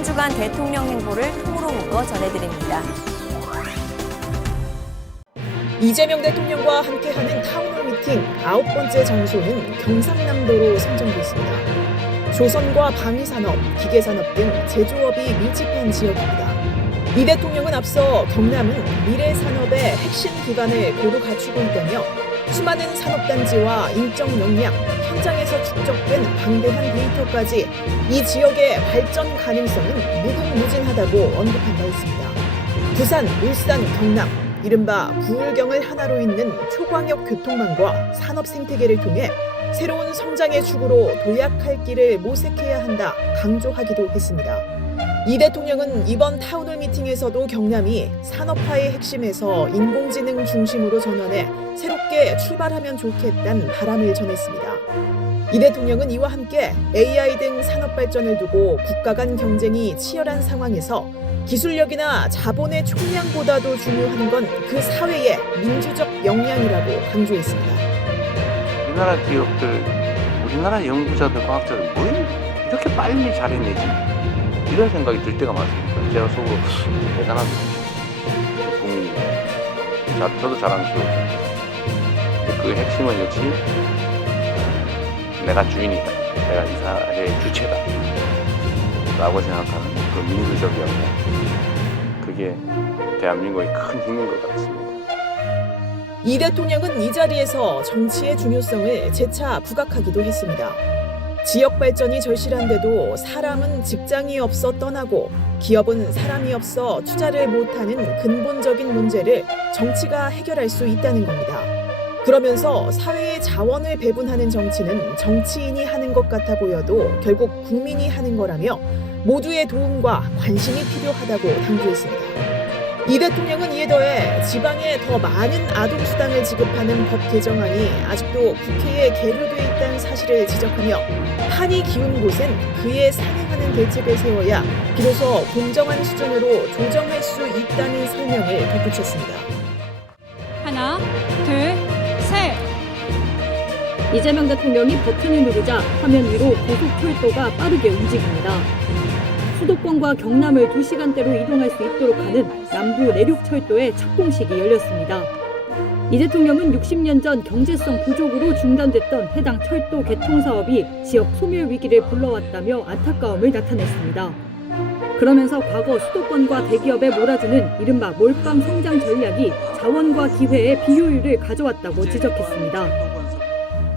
한 주간 대통령 행보를 통으로 묶어 전해드립니다. 이재명 대통령과 함께하는 타운홀 미팅 9번째 장소는 경상남도로 선정됐습니다. 조선과 방위산업, 기계산업 등 제조업이 밀집한 지역입니다. 이 대통령은 앞서 경남은 미래 산업의 핵심 기반을 고루 갖추고 있다며 수많은 산업단지와 인적 역량, 현장에서 축적된 방대한 데이터까지 이 지역의 발전 가능성은 무궁무진하다고 언급한 바 있습니다. 부산, 울산, 경남, 이른바 부울경을 하나로 잇는 초광역 교통망과 산업 생태계를 통해 새로운 성장의 축으로 도약할 길을 모색해야 한다 강조하기도 했습니다. 이 대통령은 이번 타운홀 미팅에서도 경남이 산업화의 핵심에서 인공지능 중심으로 전환해 새롭게 출발하면 좋겠다는 바람을 전했습니다. 이 대통령은 이와 함께 AI 등 산업 발전을 두고 국가 간 경쟁이 치열한 상황에서 기술력이나 자본의 총량보다도 중요한 건 그 사회의 민주적 역량이라고 강조했습니다. 우리나라 기업들, 우리나라 연구자들, 과학자들 뭘 이렇게 빨리 잘해내지? 이런 생각이 들 때가 많습니다. 제가 속으로 대단하다. 국민이. 저도 자랑스러워. 그 핵심은 역시 내가 주인이다. 내가 이 사회의 주체다. 라고 생각하는 그 민주적 역량. 그게 대한민국의 큰 힘인 것 같습니다. 이 대통령은 이 자리에서 정치의 중요성을 재차 부각하기도 했습니다. 지역 발전이 절실한데도 사람은 직장이 없어 떠나고 기업은 사람이 없어 투자를 못하는 근본적인 문제를 정치가 해결할 수 있다는 겁니다. 그러면서 사회의 자원을 배분하는 정치는 정치인이 하는 것 같아 보여도 결국 국민이 하는 거라며 모두의 도움과 관심이 필요하다고 강조했습니다. 이 대통령은 이에 더해 지방에 더 많은 아동수당을 지급하는 법 개정안이 아직도 국회에 계류돼 있다는 사실을 지적하며 판이 기운 곳엔 그에 상응하는 대책을 세워야 비로소 공정한 수준으로 조정할 수 있다는 설명을 덧붙였습니다. 하나, 둘, 셋. 이재명 대통령이 버튼을 누르자 화면 위로 고속철도가 빠르게 움직입니다. 수도권과 경남을 2시간대로 이동할 수 있도록 하는 남부 내륙철도의 착공식이 열렸습니다. 이 대통령은 60년 전 경제성 부족으로 중단됐던 해당 철도 개통 사업이 지역 소멸 위기를 불러왔다며 안타까움을 나타냈습니다. 그러면서 과거 수도권과 대기업에 몰아주는 이른바 몰빵 성장 전략이 자원과 기회의 비효율을 가져왔다고 지적했습니다.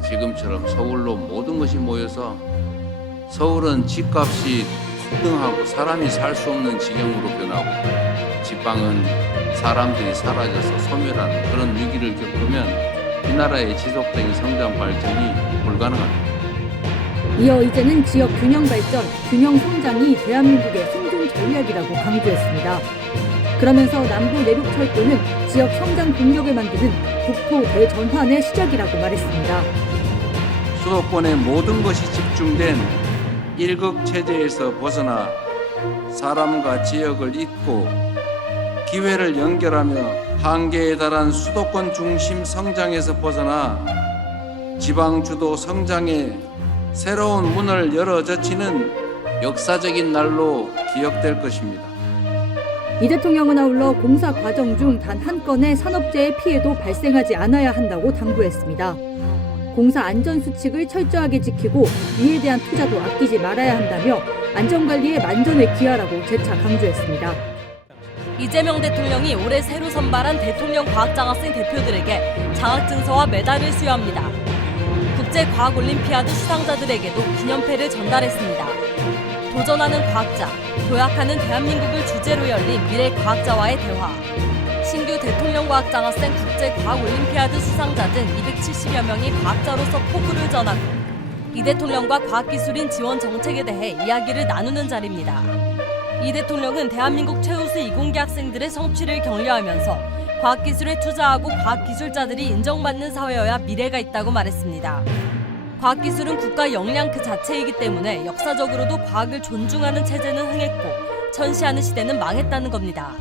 지금처럼 서울로 모든 것이 모여서 서울은 집값이 급등하고 사람이 살 수 없는 지경으로 변하고 지방은 사람들이 사라져서 소멸하는 그런 위기를 겪으면 이 나라의 지속적인 성장 발전이 불가능합니다. 이어 이제는 지역 균형 발전, 균형 성장이 대한민국의 생존 전략이라고 강조했습니다. 그러면서 남부 내륙철도는 지역 성장 동력을 만드는 국토 대전환의 시작이라고 말했습니다. 수도권의 모든 것이 집중된 일극 체제에서 벗어나 사람과 지역을 잇고 기회를 연결하며 한계에 달한 수도권 중심 성장에서 벗어나 지방 주도 성장의 새로운 문을 열어 젖히는 역사적인 날로 기억될 것입니다. 이 대통령은 아울러 공사 과정 중 단 한 건의 산업재해 피해도 발생하지 않아야 한다고 당부했습니다. 공사 안전수칙을 철저하게 지키고 이에 대한 투자도 아끼지 말아야 한다며 안전관리에 만전을 기하라고 재차 강조했습니다. 이재명 대통령이 올해 새로 선발한 대통령 과학장학생 대표들에게 장학증서와 메달을 수여합니다. 국제과학올림피아드 수상자들에게도 기념패를 전달했습니다. 도전하는 과학자, 도약하는 대한민국을 주제로 열린 미래 과학자와의 대화. 신규 대통령 과학장학생 국제과학올림피아드 수상자 등 270여 명이 과학자로서 포부를 전하고 이 대통령과 과학기술인 지원 정책에 대해 이야기를 나누는 자리입니다. 이 대통령은 대한민국 최우수 이공계 학생들의 성취를 격려하면서 과학기술에 투자하고 과학기술자들이 인정받는 사회여야 미래가 있다고 말했습니다. 과학기술은 국가 역량 그 자체이기 때문에 역사적으로도 과학을 존중하는 체제는 흥했고 천시하는 시대는 망했다는 겁니다.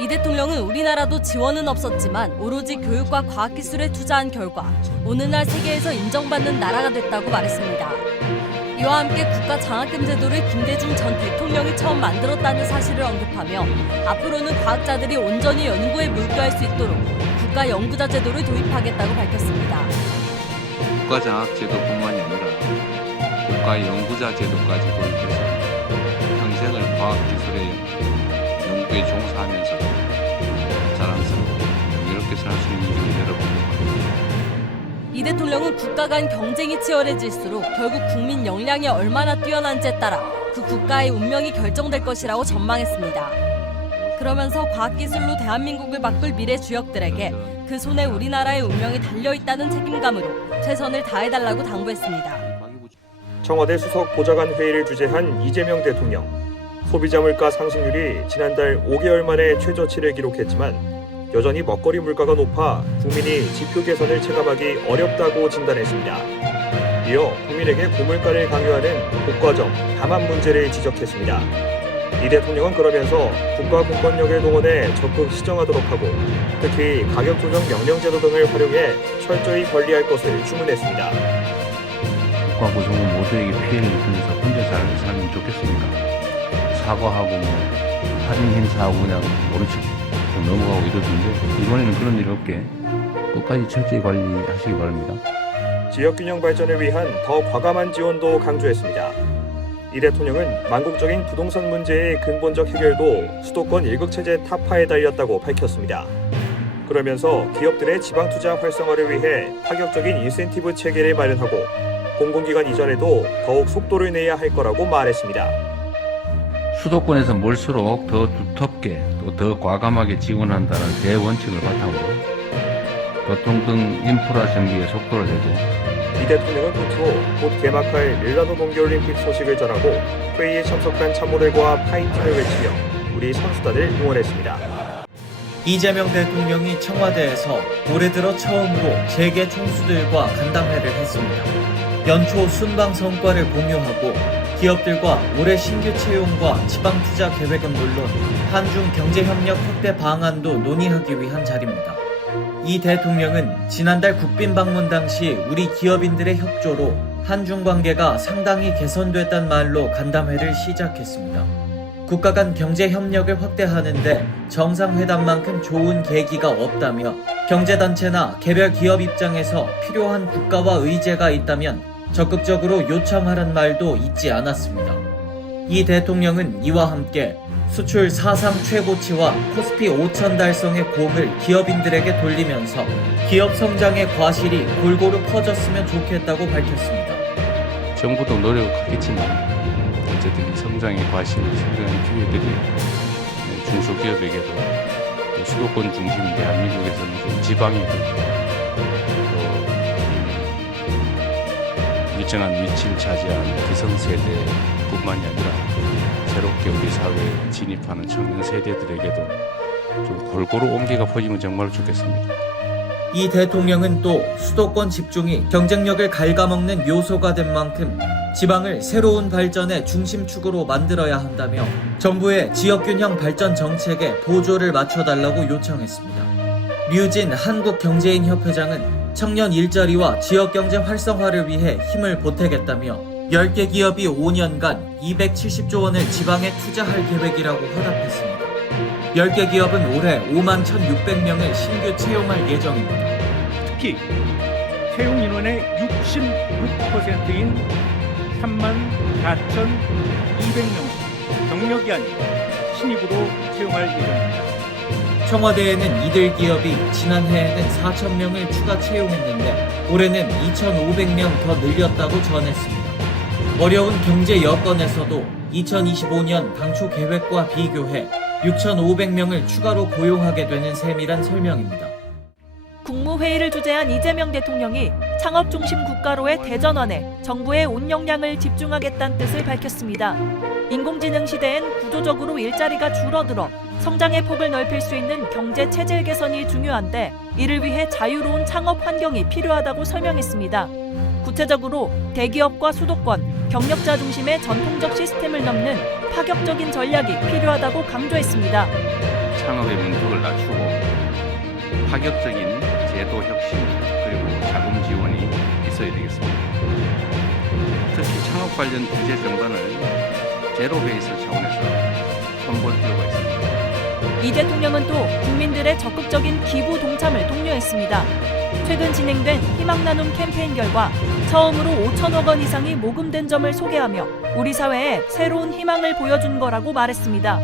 이 대통령은 우리나라도 지원은 없었지만 오로지 교육과 과학기술에 투자한 결과 오늘날 세계에서 인정받는 나라가 됐다고 말했습니다. 이와 함께 국가 장학금 제도를 김대중 전 대통령이 처음 만들었다는 사실을 언급하며 앞으로는 과학자들이 온전히 연구에 몰두할 수 있도록 국가 연구자 제도를 도입하겠다고 밝혔습니다. 국가장학제도뿐만이 아니라 국가연구자 제도까지 도입해서 평생을 과학기술의 연구에 종사하면서도 자랑스럽고 여유롭게 살 수 있는 길을 열어보려고 합니다. 이 대통령은 국가 간 경쟁이 치열해질수록 결국 국민 역량이 얼마나 뛰어난지에 따라 그 국가의 운명이 결정될 것이라고 전망했습니다. 그러면서 과학기술로 대한민국을 바꿀 미래 주역들에게 그 손에 우리나라의 운명이 달려있다는 책임감으로 최선을 다해달라고 당부했습니다. 청와대 수석 보좌관 회의를 주재한 이재명 대통령. 소비자 물가 상승률이 지난달 5개월 만에 최저치를 기록했지만 여전히 먹거리 물가가 높아 국민이 지표 개선을 체감하기 어렵다고 진단했습니다. 이어 국민에게 고물가를 강요하는 복과점, 다만 문제를 지적했습니다. 이 대통령은 그러면서 국가 공권력을 동원해 적극 시정하도록 하고 특히 가격 조정 명령제도 등을 활용해 철저히 관리할 것을 주문했습니다. 국가 구성원 모두에게 피해를 입히면서 혼자 잘 살면 좋겠습니까? 사과하고 할인 행사하고 그냥 모른 척 넘어가고 이러던데 이번에는 그런 일 없게 끝까지 철저히 관리하시기 바랍니다. 지역균형 발전을 위한 더 과감한 지원도 강조했습니다. 이 대통령은 만국적인 부동산 문제의 근본적 해결도 수도권 일극체제 타파에 달렸다고 밝혔습니다. 그러면서 기업들의 지방 투자 활성화를 위해 파격적인 인센티브 체계를 마련하고 공공기관 이전에도 더욱 속도를 내야 할 거라고 말했습니다. 수도권에서 몰수록 더 두텁게 또 더 과감하게 지원한다는 대원칙을 바탕으로 교통 등 인프라 전개의 속도를 내고 이 대통령은 끝으로 곧 개막할 밀라노 동계올림픽 소식을 전하고 회의에 참석한 참모들과 파이팅을 외치며 우리 선수단을 응원했습니다. 이재명 대통령이 청와대에서 올해 들어 처음으로 재계 총수들과 간담회를 했습니다. 연초 순방 성과를 공유하고 기업들과 올해 신규 채용과 지방 투자 계획은 물론 한중 경제협력 확대 방안도 논의하기 위한 자리입니다. 이 대통령은 지난달 국빈 방문 당시 우리 기업인들의 협조로 한중 관계가 상당히 개선됐단 말로 간담회를 시작했습니다. 국가 간 경제 협력을 확대하는데 정상회담만큼 좋은 계기가 없다며 경제단체나 개별 기업 입장에서 필요한 국가와 의제가 있다면 적극적으로 요청하란 말도 잊지 않았습니다. 이 대통령은 이와 함께 수출 사상 최고치와 코스피 5천 달성의 공을 기업인들에게 돌리면서 기업 성장의 과실이 골고루 퍼졌으면 좋겠다고 밝혔습니다. 정부도 노력하겠지만 어쨌든 이 성장의 과실, 성장의 기회들이 중소기업에게도 또 수도권 중심 대한민국에서는 좀 지방에도 또 일정한 위치를 차지한 기성세대뿐만이 아니라 새롭게 우리 사회에 진입하는 청년 세대들에게도 좀 골고루 온기가 퍼지면 정말 좋겠습니다. 이 대통령은 또 수도권 집중이 경쟁력을 갉아먹는 요소가 된 만큼 지방을 새로운 발전의 중심축으로 만들어야 한다며 정부의 지역균형 발전 정책에 보조를 맞춰달라고 요청했습니다. 류진 한국경제인협회장은 청년 일자리와 지역경제 활성화를 위해 힘을 보태겠다며 10개 기업이 5년간 270조 원을 지방에 투자할 계획이라고 화답했습니다. 10개 기업은 올해 5만 1,600명을 신규 채용할 예정입니다. 특히 채용 인원의 66%인 34,200명을 경력이 아닌 신입으로 채용할 예정입니다. 청와대에는 이들 기업이 지난해에는 4,000명을 추가 채용했는데 올해는 2,500명 더 늘렸다고 전했습니다. 어려운 경제 여건에서도 2025년 당초 계획과 비교해 6,500명을 추가로 고용하게 되는 셈이란 설명입니다. 국무회의를 주재한 이재명 대통령이 창업 중심 국가로의 대전환에 정부의 온 역량을 집중하겠다는 뜻을 밝혔습니다. 인공지능 시대엔 구조적으로 일자리가 줄어들어 성장의 폭을 넓힐 수 있는 경제 체질 개선이 중요한데 이를 위해 자유로운 창업 환경이 필요하다고 설명했습니다. 구체적으로 대기업과 수도권, 경력자 중심의 전통적 시스템을 넘는 파격적인 전략이 필요하다고 강조했습니다. 창업의 문턱을 낮추고 파격적인 제도 혁신 그리고 자금 지원이 있어야 되겠습니다. 특히 창업 창업 관련 규제 정관을 제로 베이스 차원에서 손볼 필요가 있습니다. 이 대통령은 또 국민들의 적극적인 기부 동참을 독려했습니다. 최근 진행된 희망 나눔 캠페인 결과 처음으로 5천억 원 이상이 모금된 점을 소개하며 우리 사회에 새로운 희망을 보여준 거라고 말했습니다.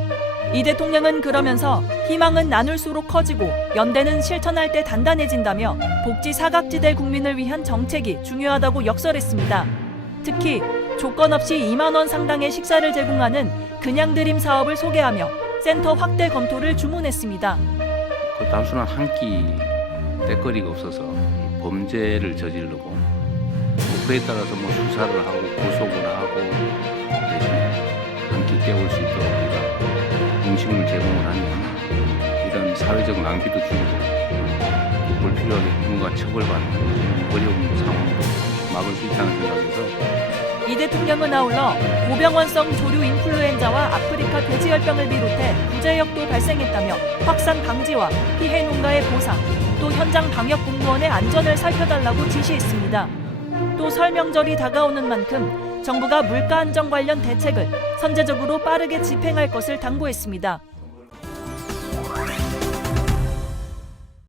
이 대통령은 그러면서 희망은 나눌수록 커지고 연대는 실천할 때 단단해진다며 복지 사각지대 국민을 위한 정책이 중요하다고 역설했습니다. 특히 조건 없이 2만 원 상당의 식사를 제공하는 그냥 드림 사업을 소개하며 센터 확대 검토를 주문했습니다. 그 단순한 한 끼 때거리가 없어서 범죄를 저지르고 그에 따라서 뭐 수사를 하고 구속을 하고 대신에 한 끼 때울 수 있도록 우리가 음식물 제공을 하면 이런 사회적 낭비도 줄이고 불필요하게 누군가 처벌받는 어려운 상황도 막을 수 있다는 생각에서 이 대통령은 아울러 고병원성 조류 인플루엔자와 아프리카 돼지열병을 비롯해 구제역도 발생했다며 확산 방지와 피해 농가의 보상, 또 현장 방역 공무원의 안전을 살펴달라고 지시했습니다. 또 설명절이 다가오는 만큼 정부가 물가 안정 관련 대책을 선제적으로 빠르게 집행할 것을 당부했습니다.